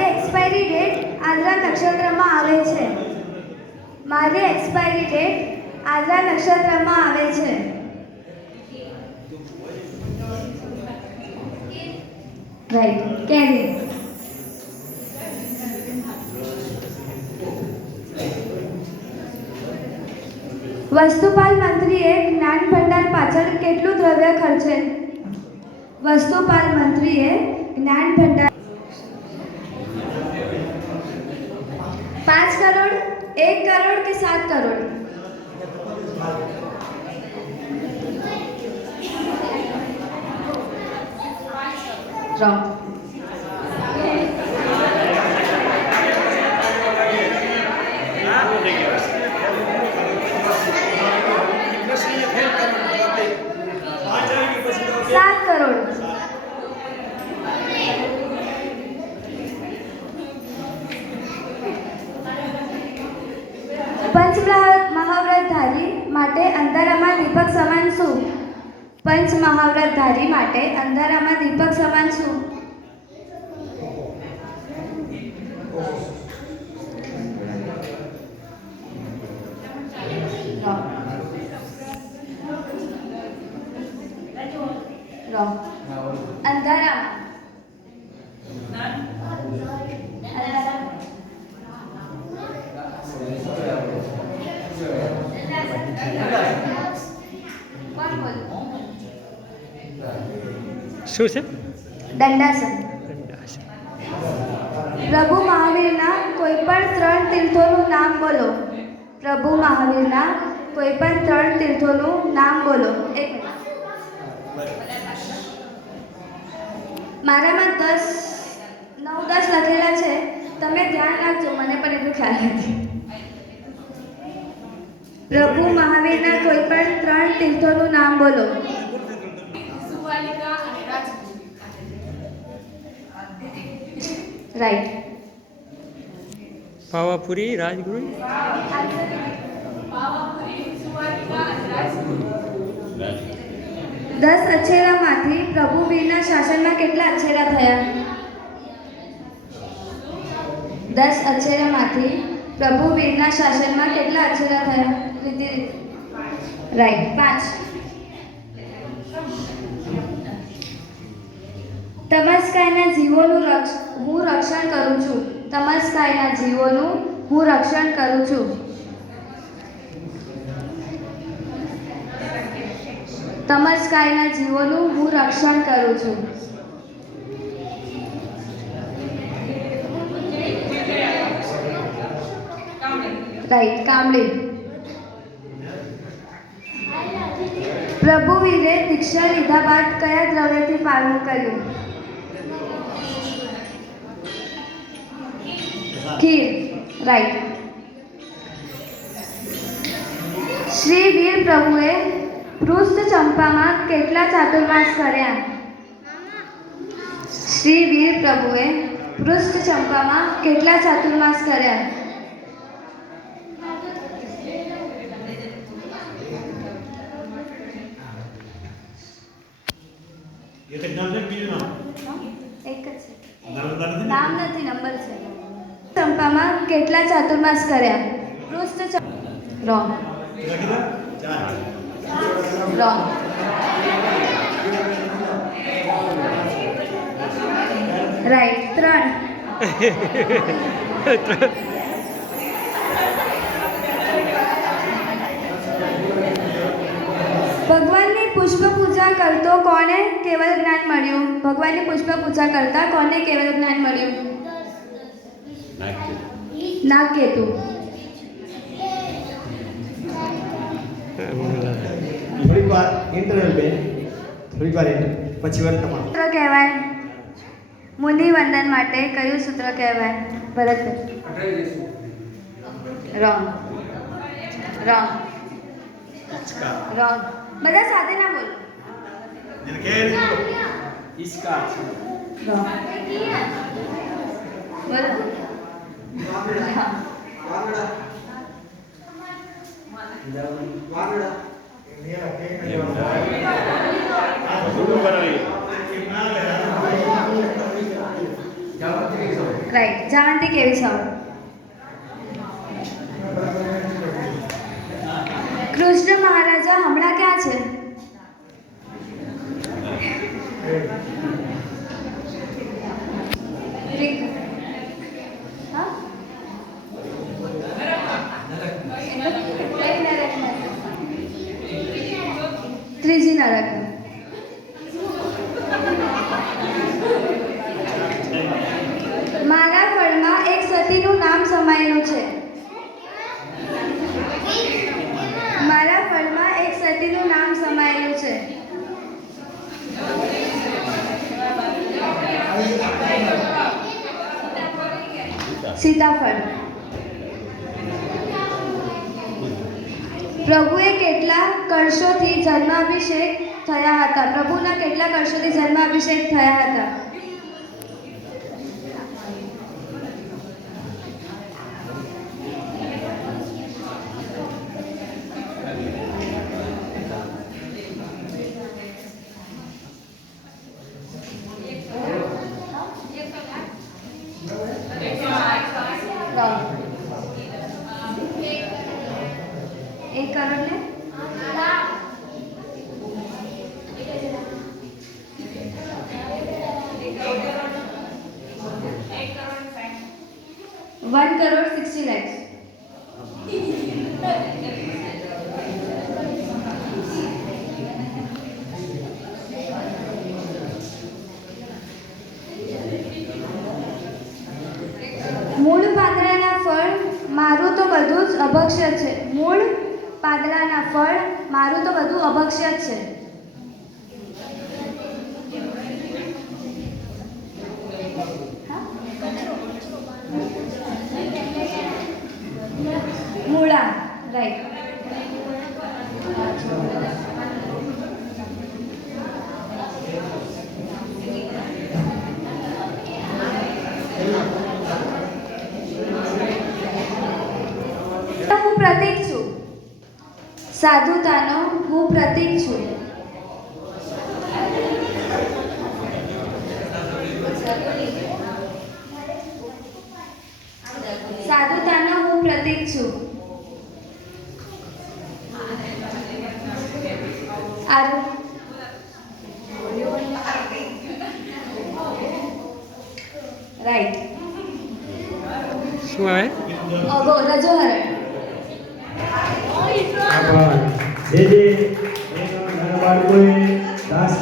મારી expiry date Adra નક્ષત્રમાં આવે છે. મારી એક્સપાયરી ડેટ આદરા નક્ષત્રમાં આવે છે. રાઈટ કેરી વસ્તુપાલ મંત્રીએ જ્ઞાન ભંડાર પાછળ કેટલું દ્રવ્ય ખર્ચે? વસ્તુપાલ મંત્રીએ જ્ઞાન ભંડાર પાંચ કરોડ એક કરોડ કે સાત કરોડ Wrong. સાત કરોડ પંચ મહાવ્રતધારી માટે અંધારામાં દીપક સમાન શું પંચ મહાવ્રતધારી માટે અંધારામાં દીપક સમાન શું. અંધારામાં. શું છે? દંડાસન. પ્રભુ મહાવીરના કોઈ પણ ત્રણ તીર્થોનું નામ બોલો. પ્રભુ મહાવીરના કોઈ પણ ત્રણ તીર્થોનું નામ બોલો. એક મારામાં દસ નવ દસ લખેલા છે. તમે ધ્યાન રાખજો મને પણ એટલું ખ્યાલ નથી. પ્રભુ મહાવીરના કોઈ પણ ત્રણ તીર્થોનું નામ બોલો. રાઈટ પાવાપુરી રાજગુરુ દસ અછેરામાંથી પ્રભુ વીરના શાસનમાં કેટલા અછેરા થયા? દસ અછેરામાંથી પ્રભુ વીરના શાસનમાં કેટલા અછેરા થયા? રીતિ રાઈટ પાંચ. તમસ્કાયના જીવોનું રક્ષ, હું રક્ષણ કરું છું. તમસ્કાયના જીવોનું હું રક્ષણ કરું છું. તમસ્કાયના જીવોનું હું રક્ષણ કરું છું. રાઈટ કામલી પ્રભુવીરે દીક્ષા લીધા બાદ કયા દ્રવ્યથી પાલન કર્યું? ખીર રાઈટ શ્રી વીર પ્રભુએ પૃષ્ઠ ચંપામાં કેટલા ચાતુર્માસ કર્યા? શ્રી વીર પ્રભુએ પૃષ્ઠ ચંપામાં કેટલા ચાતુર્માસ કર્યા? એક જ નામ છે બીજું નામ? એક જ છે. નર્મદા નથી ને? નામ નથી નંબર છે. ચંપામાં કેટલા ચાતુર્માસ કર્યા? પૃષ્ઠ રોંગ. રોંગ રાઈટ, ત્રણ. ભગવાનની પુષ્પ પૂજા કરતો કોને કેવલ જ્ઞાન મળ્યું? ભગવાનની પુષ્પ પૂજા કરતા કોને કેવલ જ્ઞાન મળ્યું? નાગકેતુ થોડીક વાર ઇન્ટરનલ બેન. થોડીક વાર પછી વર્તમાન. સૂત્ર કહેવાય. મુનિ વંદન માટે કયું સૂત્ર કહેવાય? ભરત. રોંગ રોંગ રોંગ બધા સાથે ના બોલો. બોલો. રાઈટ જાણતી કેવી છો કૃષ્ણ મહારાજા હમણાં ક્યાં છે Thank હા? એક નરકમાં. ત્રીજી નરકમાં મારા સતીનું નામ સમાયેલું છે. મારા ફળમાં એક સતીનું નામ સમાયેલું છે. સીતાફળ. પ્રભુએ કેટલા કળશોથી જન્માભિષેક થયા હતા? પ્રભુના કેટલા કળશોથી જન્માભિષેક થયા હતા? વન કરોડ સિક્સટી લેક્સ મૂળ પાંદડાના ફળ, મારું તો બધું જ અભક્ષ્ય છે. મૂળ પાંદડાના ફળ, મારું તો બધું અભક્ષ્ય છે હા? મૂળા રાઈટ હું પ્રતીક છું. સાધુતાનો હું પ્રતીક છું. સાધુતાનો હું પ્રતીક છું. રાઈટ શું આવે? અગો રજોહરણ આભાર જે જે બાળકોએ દાસ